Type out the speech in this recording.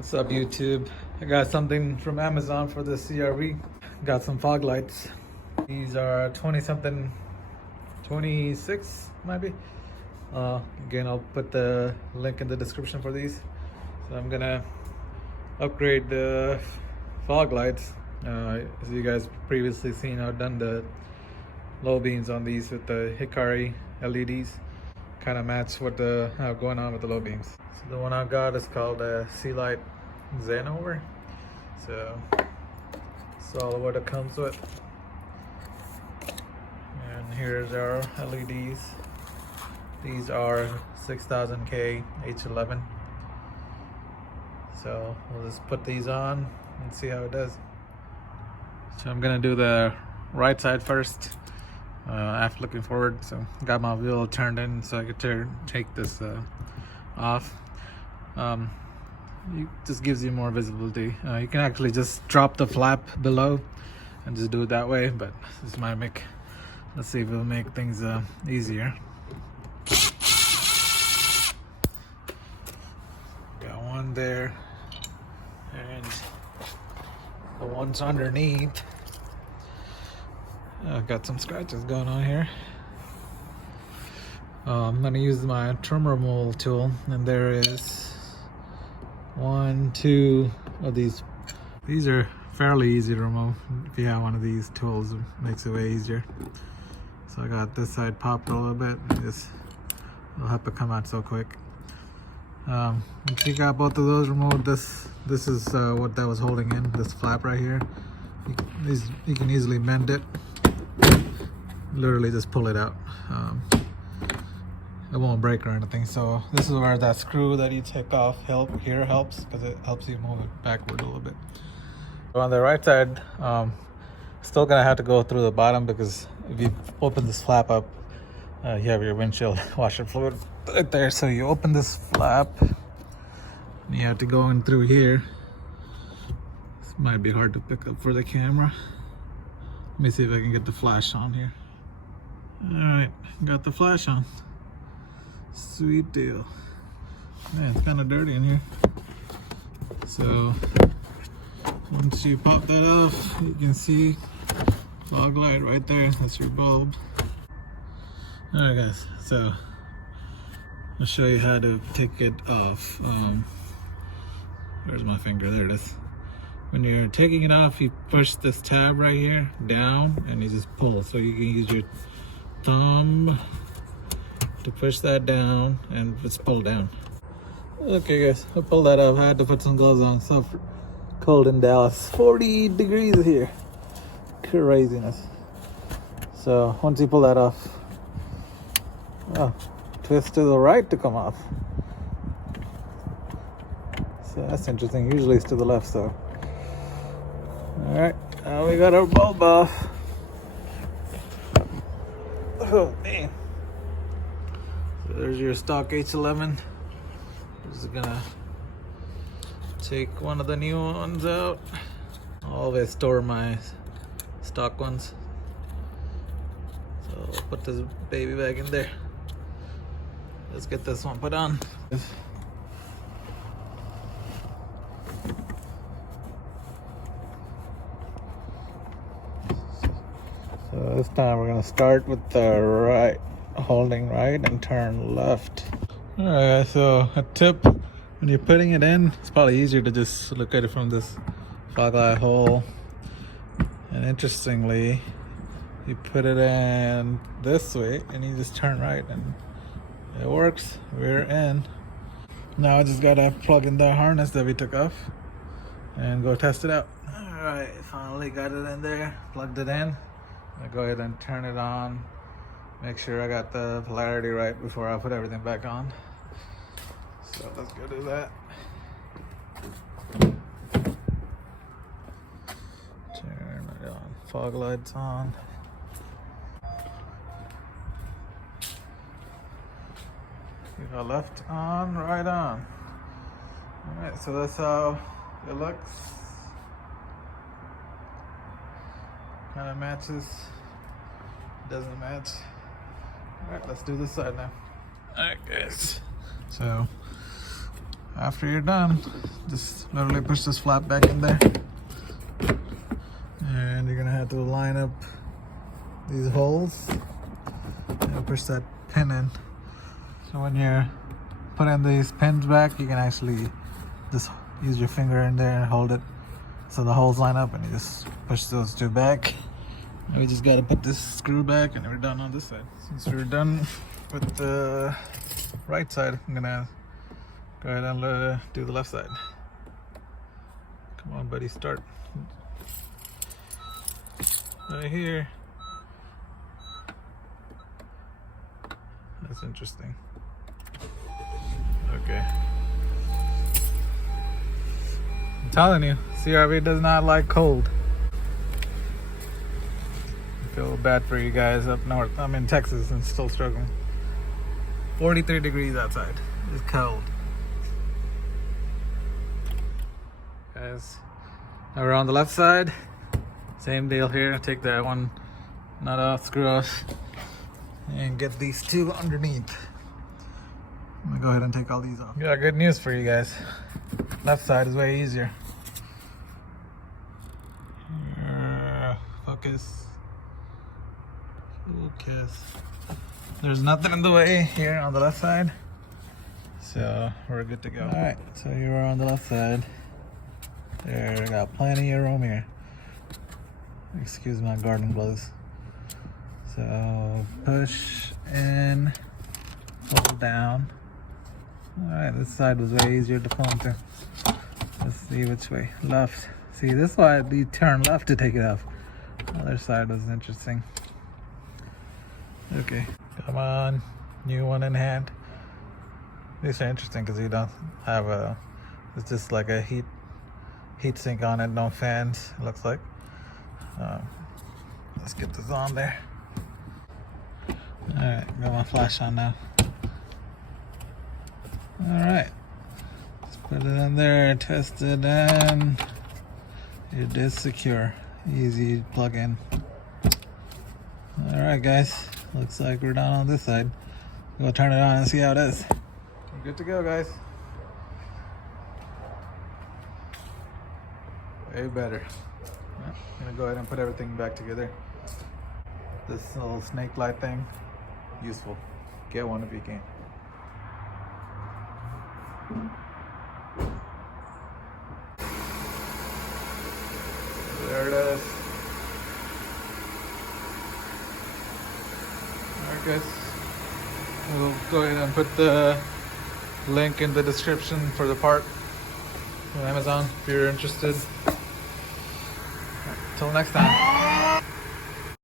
What's up, YouTube? I got something from Amazon for the CRV. Got some fog lights. These are 20 something, 26 might be. Again, I'll put the link in the description for these. So I'm gonna upgrade the fog lights. As you guys previously seen, I've done the low beams on these with the Hikari LEDs. Kind of match what I have going on with the low beams. So the one I got is called SEALIGHT Xenover. So it's all what it comes with. And here's our LEDs. These are 6000K H11. So we'll just put these on and see how it does. So I'm gonna do the right side first. After looking forward, so got my wheel turned in so I could take this off. It just gives you more visibility. You can actually just drop the flap below and just do it that way, but this might make, let's see if it'll make things easier. Got one there, and the ones underneath. Got some scratches going on here. I'm gonna use my trim removal tool, and there is 1, 2 of these. These are fairly easy to remove. If you have one of these tools, it makes it way easier. So I got this side popped a little bit. It'll have to come out so quick. Once you got both of those removed, this is what that was holding in, this flap right here. You can easily mend it. Literally just pull it out. It won't break or anything. So this is where that screw that you take off helps, because it helps you move it backward a little bit. So on the right side, still gonna have to go through the bottom, because if you open this flap up, you have your windshield washer fluid right there. So you open this flap and you have to go in through here. This might be hard to pick up for the camera. Let me see if I can get the flash on here. Alright, got the flash on. Sweet deal. Man, it's kind of dirty in here. So once you pop that off, you can see fog light right there. That's your bulb. Alright guys, so I'll show you how to take it off. Where's my finger? There it is. When you're taking it off, you push this tab right here down and you just pull. So you can use your thumb to push that down and just pull down. Okay guys, I pulled that off. I had to put some gloves on. It's so cold in Dallas. 40 degrees here. Craziness. So once you pull that off, twist to the right to come off. So that's interesting. Usually it's to the left, so. Alright, now we got our bulb off. Oh man. So there's your stock H11. Just gonna take one of the new ones out. I always store my stock ones. So I'll put this baby back in there. Let's get this one put on. So this time we're gonna start with the right, holding right and turn left. Alright, so a tip, when you're putting it in, it's probably easier to just look at it from this fog light hole. And interestingly, you put it in this way and you just turn right and it works. We're in. Now I just gotta plug in the harness that we took off and go test it out. Alright, finally got it in there, plugged it in. I'll go ahead and turn it on. Make sure I got the polarity right before I put everything back on. So let's go do that. Turn it on. Fog lights on. We got left on, right on. Alright, so that's how it looks. Kind of matches, doesn't match. All right, let's do this side now. All right guys, so After you're done, just literally push this flap back in there, and you're gonna have to line up these holes and push that pin in. So when you're putting these pins back, you can actually just use your finger in there and hold it so the holes line up, and you just push those two back. And we just gotta put this screw back, and we're done on this side. Since we're done with the right side, I'm gonna go ahead and do the left side. Come on, buddy, start. Right here. That's interesting. Okay. I'm telling you, CRV does not like cold. I feel bad for you guys up north. I'm in Texas and still struggling. 43 degrees outside. It's cold. Guys, now we're on the left side. Same deal here. Take that one nut off, screw off, and get these two underneath. I'm gonna go ahead and take all these off. Yeah, good news for you guys. Left side is way easier. Focus. Focus. There's nothing in the way here on the left side, so we're good to go. All right, so you are on the left side. There, got plenty of room here. Excuse my garden gloves. So push in, hold down. All right, this side was way easier to film to. Let's see which way. Left. See, this is why you turn left to take it off. The other side was interesting. Okay, come on, new one in hand. These are interesting because you don't have a. It's just like a heat sink on it, no fans. It looks like. Let's get this on there. All right, got my flash on now. All right, let's put it in there, test it, and it is secure. Easy plug in. All right, guys, looks like we're done on this side. We'll turn it on and see how it is. We're good to go, guys. Way better. I'm gonna go ahead and put everything back together. This little snake light thing, useful. Get one if you can. There it is. Alright guys, we'll go ahead and put the link in the description for the part from Amazon if you're interested. Till next time.